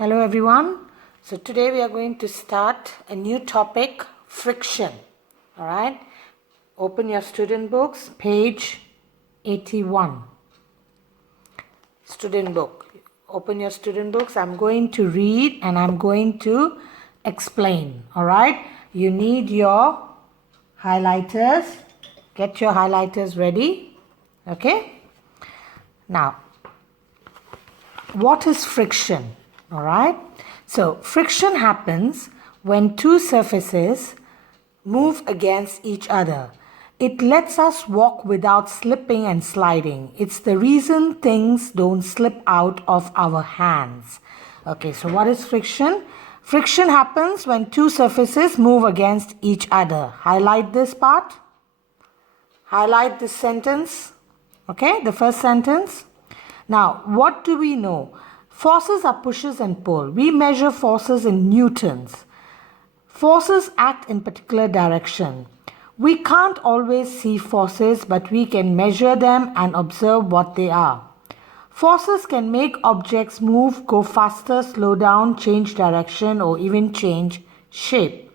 Hello everyone. So today we are going to start a new topic, friction. All right. Open your student books, page 81. Student book. Open your student books. I'm going to read and I'm going to explain. All right. You need your highlighters. Get your highlighters ready. Okay. Now, what is friction? All right. So friction happens when two surfaces move against each other. It lets us walk without slipping and sliding. It's the reason things don't slip out of our hands. Okay, so what is friction? Friction happens when two surfaces move against each other. Highlight this part. Highlight this sentence. Okay, the first sentence. Now, what do we know? Forces are pushes and pull. We measure forces in newtons. Forces act in particular direction. We can't always see forces, but we can measure them and observe what they are. Forces can make objects move, go faster, slow down, change direction, or even change shape.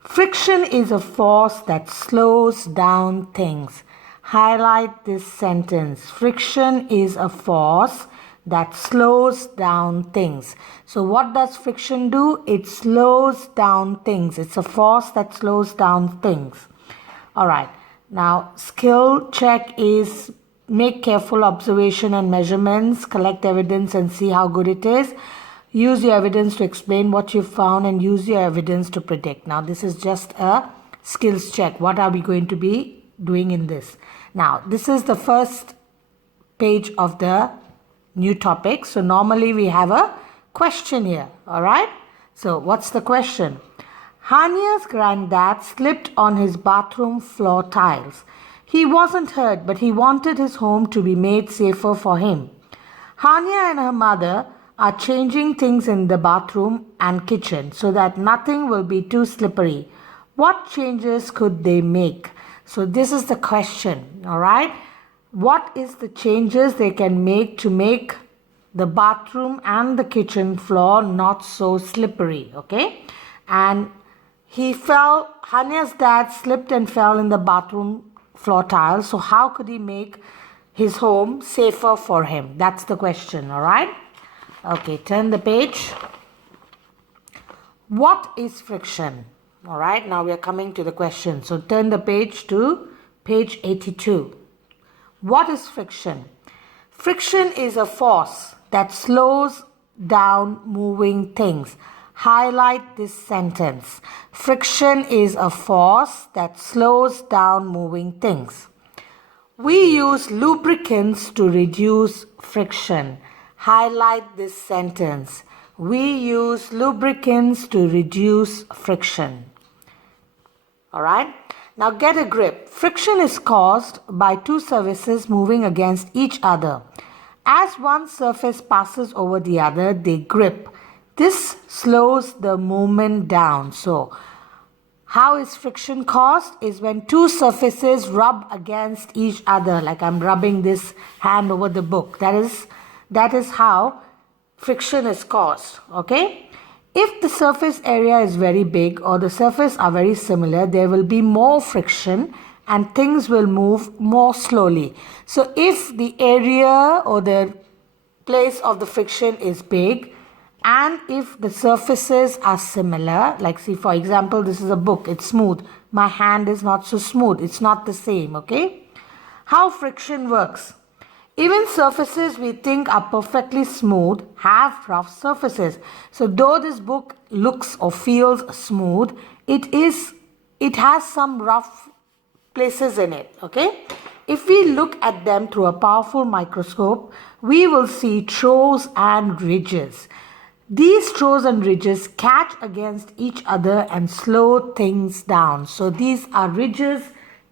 Friction is a force that slows down things. Highlight this sentence. Friction is a force that slows down things. So what does friction do? It slows down things. It's a force that slows down things. All right. Now, skill check is make careful observation and measurements, collect evidence and see how good it is. Use your evidence to explain what you found and use your evidence to predict. Now, this is just a skills check. What are we going to be doing in this? Now, this is the first page of the new topic. So normally we have a question here. All right. So what's the question? Hania's granddad slipped on his bathroom floor tiles. He wasn't hurt, but he wanted his home to be made safer for him. Hania and her mother are changing things in the bathroom and kitchen so that nothing will be too slippery. What changes could they make? So this is the question. All right. What is the changes they can make to make the bathroom and the kitchen floor not so slippery? Okay. And Hania's dad slipped and fell in the bathroom floor tile. So how could he make his home safer for him? That's the question. All right. Okay. Turn the page. What is friction? All right. Now we are coming to the question. So turn the page to page 82. What is friction? Friction is a force that slows down moving things. Highlight this sentence. Friction is a force that slows down moving things. We use lubricants to reduce friction. Highlight this sentence. We use lubricants to reduce friction. All right. Now get a grip. Friction is caused by two surfaces moving against each other. As one surface passes over the other, they grip. This slows the movement down. So, how is friction caused? Is when two surfaces rub against each other. Like I'm rubbing this hand over the book. That is how friction is caused. Okay? If the surface area is very big or the surfaces are very similar, there will be more friction and things will move more slowly. So if the area or the place of the friction is big and if the surfaces are similar, like see for example, this is a book, it's smooth. My hand is not so smooth. It's not the same, okay? How friction works? Even surfaces we think are perfectly smooth have rough surfaces. So though this book looks or feels smooth, it has some rough places in it. Okay? If we look at them through a powerful microscope, we will see troughs and ridges. These troughs and ridges catch against each other and slow things down. So these are ridges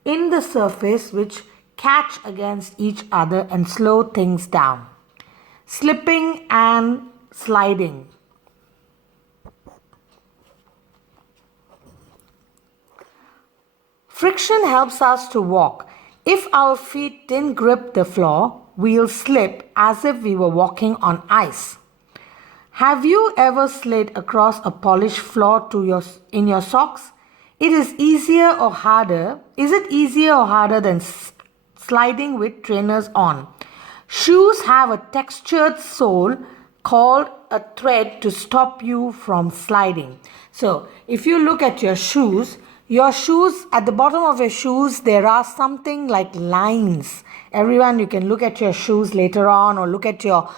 in the surface which catch against each other and slow things down. Slipping and sliding. Friction helps us to walk. If our feet didn't grip the floor, we'll slip as if we were walking on ice. Have you ever slid across a polished floor in your socks? It is easier or harder. Is it easier or harder than sliding with trainers on? Shoes have a textured sole called a thread to stop you from sliding. So, if you look at your shoes, at the bottom of your shoes, there are something like lines. Everyone, you can look at your shoes later on or look at your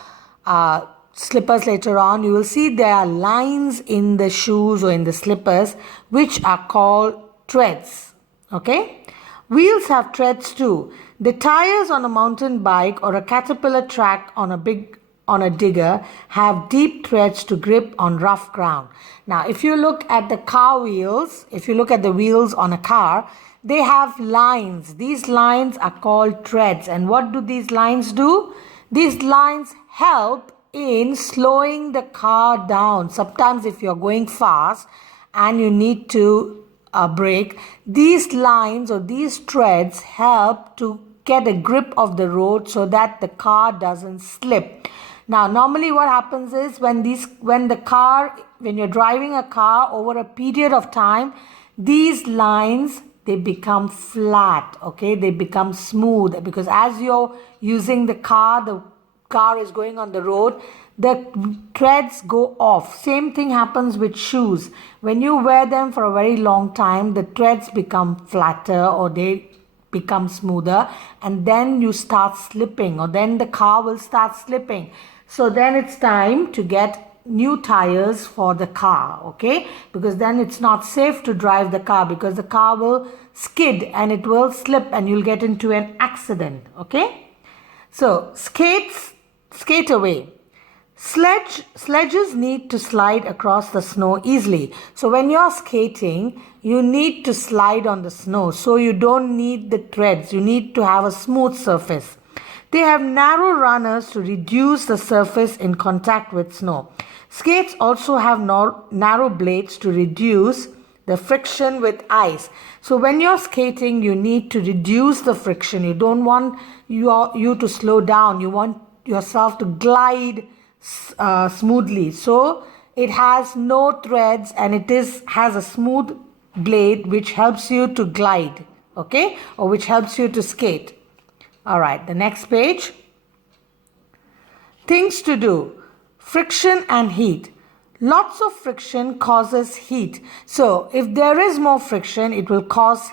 slippers later on. You will see there are lines in the shoes or in the slippers which are called threads. Okay? Wheels have threads too. The tires on a mountain bike or a caterpillar track on a digger have deep threads to grip on rough ground. Now, if you look at the car wheels, if you look at the wheels on a car, they have lines. These lines are called threads. And what do these lines do? These lines help in slowing the car down. Sometimes if you're going fast and you need to brake, these lines or these threads help to get a grip of the road so that the car doesn't slip. Now, normally what happens is when you're driving a car over a period of time, these lines, they become flat, okay? They become smooth because as you're using the car is going on the road, the threads go off. Same thing happens with shoes. When you wear them for a very long time, the threads become flatter or they become smoother, and then you start slipping, or then the car will start slipping. So then it's time to get new tires for the car, okay? Because then it's not safe to drive the car because the car will skid and it will slip and you'll get into an accident, okay? So skate away. Sledges need to slide across the snow easily. So when you're skating, you need to slide on the snow. So you don't need the threads. You need to have a smooth surface. They have narrow runners to reduce the surface in contact with snow. Skates also have narrow blades to reduce the friction with ice. So when you're skating, you need to reduce the friction. You don't want you to slow down. You want yourself to glide smoothly. So it has no threads and it has a smooth blade which helps you to glide, okay, or which helps you to skate. All right, the next page. Things to do. Friction and heat. Lots of friction causes heat. So if there is more friction, it will cause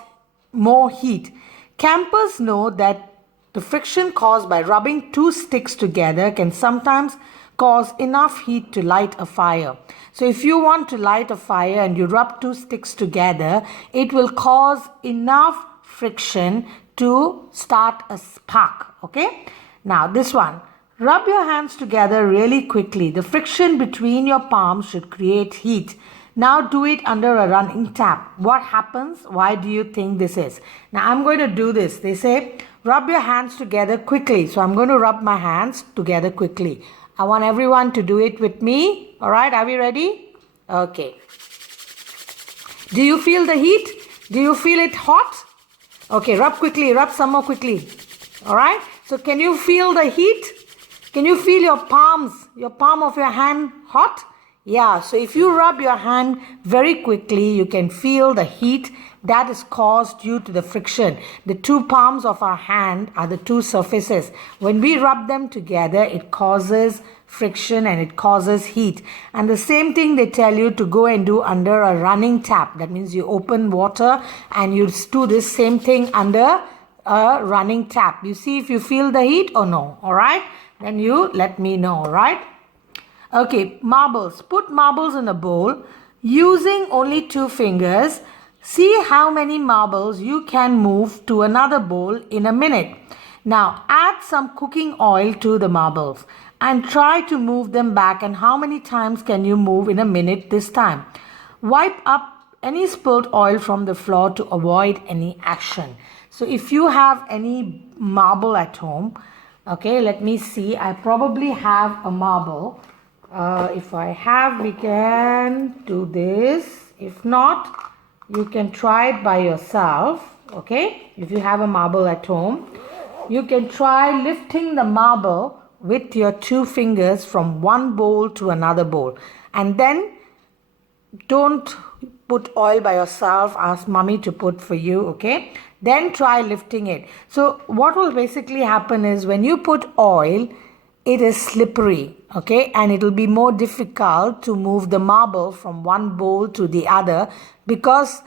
more heat. Campers know that the friction caused by rubbing two sticks together can sometimes cause enough heat to light a fire. So if you want to light a fire and you rub two sticks together, it will cause enough friction to start a spark, okay? Now this one, rub your hands together really quickly. The friction between your palms should create heat. Now do it under a running tap. What happens? Why do you think this is? Now I'm going to do this. They say, rub your hands together quickly. So I'm going to rub my hands together quickly. I want everyone to do it with me. All right, are we ready? Okay. Do you feel the heat? Do you feel it hot? Okay, rub quickly, rub some more quickly. All right, so can you feel the heat? Can you feel your palm of your hand hot? Yeah, so if you rub your hand very quickly, you can feel the heat that is caused due to the friction. The two palms of our hand are the two surfaces. When we rub them together, it causes friction and it causes heat. And the same thing they tell you to go and do under a running tap. That means you open water and you do this same thing under a running tap. You see if you feel the heat or no, all right? Then you let me know, all right? Okay, marbles. Put marbles in a bowl using only 2 fingers. See how many marbles you can move to another bowl in a minute. Now add some cooking oil to the marbles and try to move them back. And how many times can you move in a minute this time? Wipe up any spilled oil from the floor to avoid any action. So if you have any marble at home, okay, let me see. I probably have a marble. If I have, we can do this. If not, you can try it by yourself. Okay, if you have a marble at home, you can try lifting the marble with your 2 fingers from one bowl to another bowl, and then don't put oil by yourself, ask mommy to put for you, okay? Then try lifting it. So what will basically happen is when you put oil, it is slippery, okay? And it will be more difficult to move the marble from one bowl to the other because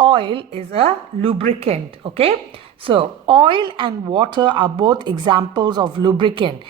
oil is a lubricant, okay? So oil and water are both examples of lubricant.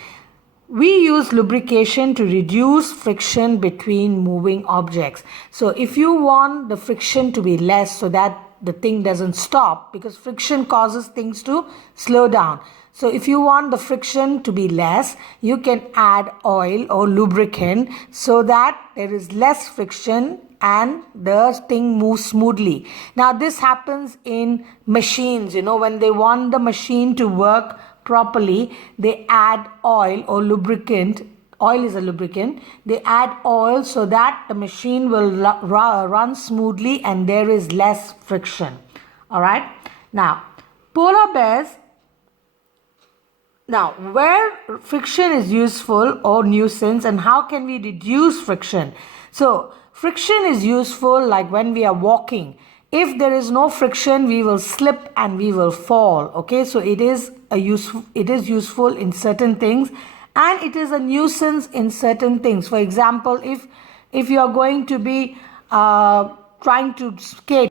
We use lubrication to reduce friction between moving objects. So if you want the friction to be less so that the thing doesn't stop, because friction causes things to slow down. So if you want the friction to be less, you can add oil or lubricant so that there is less friction and the thing moves smoothly. Now this happens in machines, when they want the machine to work properly, they add oil or lubricant. Oil is a lubricant. They add oil so that the machine will run smoothly and there is less friction. All right. Now, polar bears. Now, where friction is useful or nuisance, and how can we reduce friction? So, friction is useful like when we are walking. If there is no friction, we will slip and we will fall. Okay, so it is useful in certain things, and it is a nuisance in certain things. For example, if you are going to be trying to skate